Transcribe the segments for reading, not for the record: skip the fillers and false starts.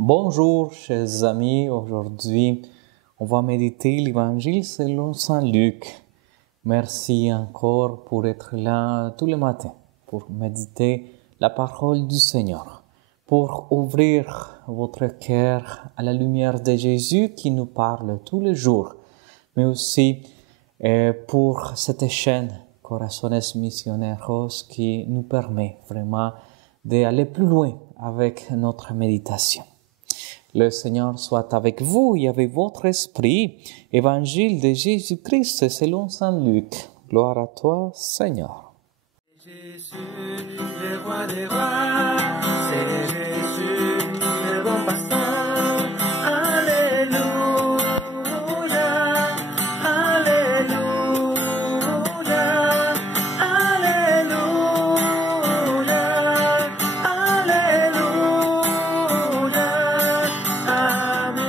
Bonjour, chers amis. Aujourd'hui, on va méditer l'Évangile selon Saint Luc. Merci encore pour être là tous les matins, pour méditer la parole du Seigneur, pour ouvrir votre cœur à la lumière de Jésus qui nous parle tous les jours, mais aussi pour cette chaîne Corazones Misioneros qui nous permet vraiment d'aller plus loin avec notre méditation. Le Seigneur soit avec vous et avec votre esprit. Évangile de Jésus-Christ selon Saint Luc. Gloire à toi, Seigneur. Jésus, le roi des rois, c'est Jésus, le bon pasteur. Alléluia, alléluia, alléluia, alléluia, amen.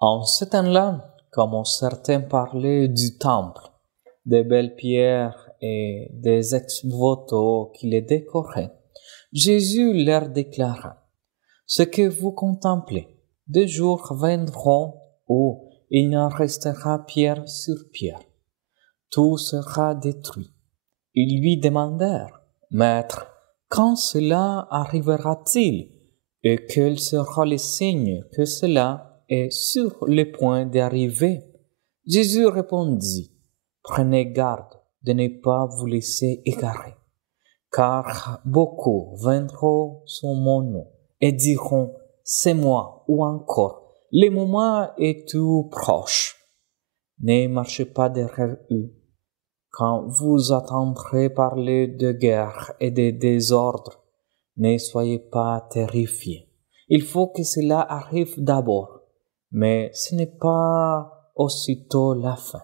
En ce temps-là, comme certains parlaient du temple, des belles pierres et des ex-voto qui les décoraient, Jésus leur déclara: « Ce que vous contemplez, des jours viendront où il n'en restera pierre sur pierre. Tout sera détruit. » Ils lui demandèrent: « Maître, quand cela arrivera-t-il et quel sera le signe que cela est sur le point d'arriver ?» Jésus répondit: « Prenez garde de ne pas vous laisser égarer, car beaucoup viendront sous mon nom et diront: c'est moi, ou encore: le moment est tout proche. Ne marchez pas derrière eux. Quand vous entendrez parler de guerre et de désordre, ne soyez pas terrifiés. Il faut que cela arrive d'abord, mais ce n'est pas aussitôt la fin. »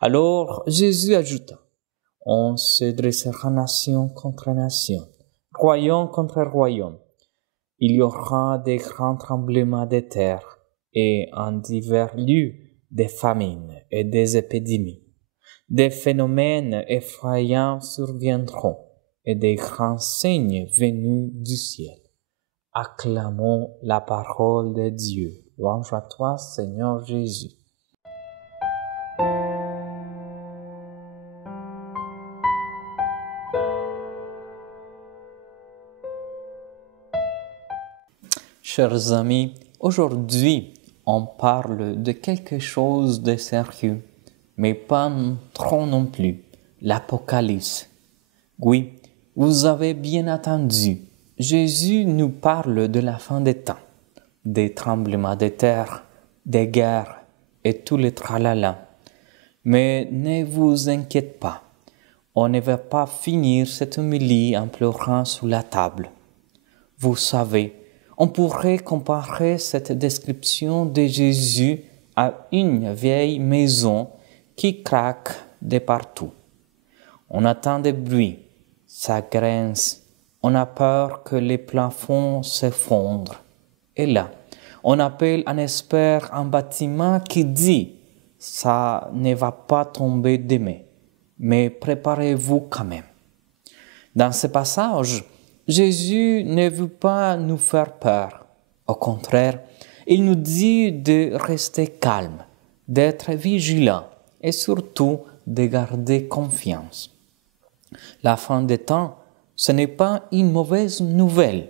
Alors Jésus ajouta: « On se dressera nation contre nation, royaume contre royaume. Il y aura des grands tremblements de terre et en divers lieux des famines et des épidémies. Des phénomènes effrayants surviendront et des grands signes venus du ciel. Acclamons la parole de Dieu. Louange à toi, Seigneur Jésus. Chers amis, aujourd'hui, on parle de quelque chose de sérieux, mais pas trop non plus, l'Apocalypse. Oui, vous avez bien entendu, Jésus nous parle de la fin des temps, des tremblements de terre, des guerres et tout le tralala. Mais ne vous inquiétez pas, on ne va pas finir cette homélie en pleurant sous la table. Vous savez, on pourrait comparer cette description de Jésus à une vieille maison qui craque de partout. On entend des bruits, ça grince, on a peur que les plafonds s'effondrent. Et là, on appelle un expert en bâtiment qui dit: « Ça ne va pas tomber demain, mais préparez-vous quand même. » Dans ce passage, Jésus ne veut pas nous faire peur. Au contraire, il nous dit de rester calme, d'être vigilant et surtout de garder confiance. La fin des temps, ce n'est pas une mauvaise nouvelle.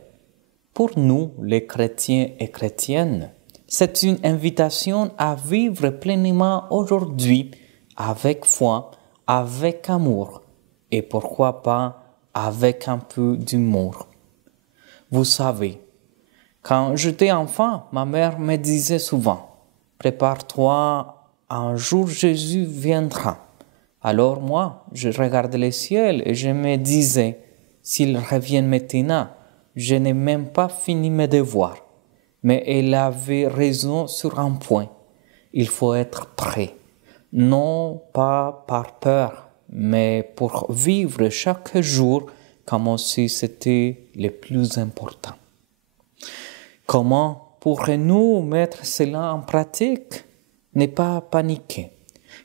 Pour nous, les chrétiens et chrétiennes, c'est une invitation à vivre pleinement aujourd'hui avec foi, avec amour et pourquoi pas avec un peu d'humour. Vous savez, quand j'étais enfant, ma mère me disait souvent: « Prépare-toi, un jour Jésus viendra. » Alors moi, je regardais le ciel et je me disais: « S'il revient maintenant, je n'ai même pas fini mes devoirs. » Mais elle avait raison sur un point. Il faut être prêt, non pas par peur, mais pour vivre chaque jour comme si c'était le plus important. Comment pourrons-nous mettre cela en pratique? Ne pas paniquer.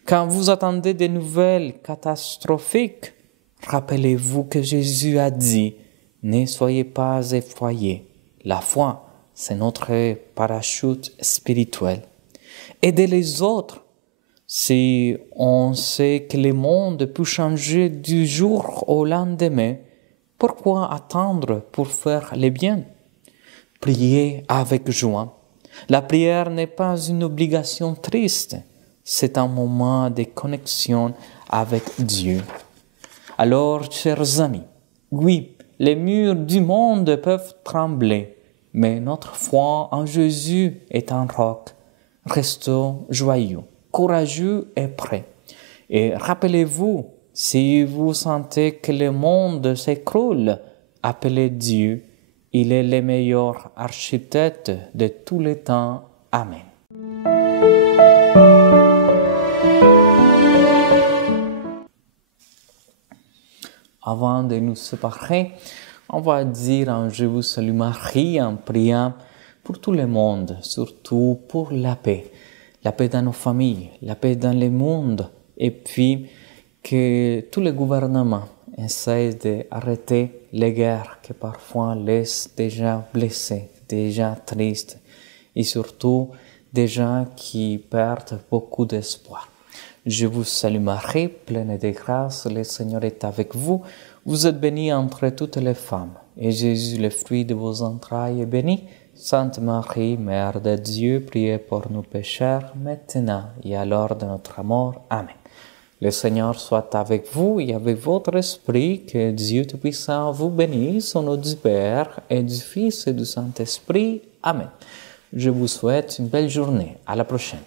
Quand vous attendez des nouvelles catastrophiques, rappelez-vous que Jésus a dit: « Ne soyez pas effrayés, La foi, c'est notre parachute spirituel. Aider les autres. Si on sait que le monde peut changer du jour au lendemain, pourquoi attendre pour faire le bien? Prier avec joie. La prière n'est pas une obligation triste, c'est un moment de connexion avec Dieu. Alors, chers amis, oui, les murs du monde peuvent trembler, mais notre foi en Jésus est un roc. Restons joyeux, courageux et prêts. Et rappelez-vous, si vous sentez que le monde s'écroule, appelez Dieu. Il est le meilleur architecte de tous les temps. Amen. Avant de nous séparer, on va dire un Je vous salue Marie en priant pour tout le monde, surtout pour la paix. La paix dans nos familles, la paix dans le monde, et puis que tous les gouvernements essayent d'arrêter les guerres qui parfois laissent des gens blessés, des gens tristes, et surtout des gens qui perdent beaucoup d'espoir. Je vous salue Marie, pleine de grâce, le Seigneur est avec vous. Vous êtes bénie entre toutes les femmes, et Jésus, le fruit de vos entrailles, est béni. Sainte Marie, Mère de Dieu, priez pour nous pécheurs, maintenant et à l'heure de notre mort. Amen. Le Seigneur soit avec vous et avec votre esprit, que Dieu Tout-Puissant vous bénisse au nom du Père et du Fils et du Saint-Esprit. Amen. Je vous souhaite une belle journée. À la prochaine.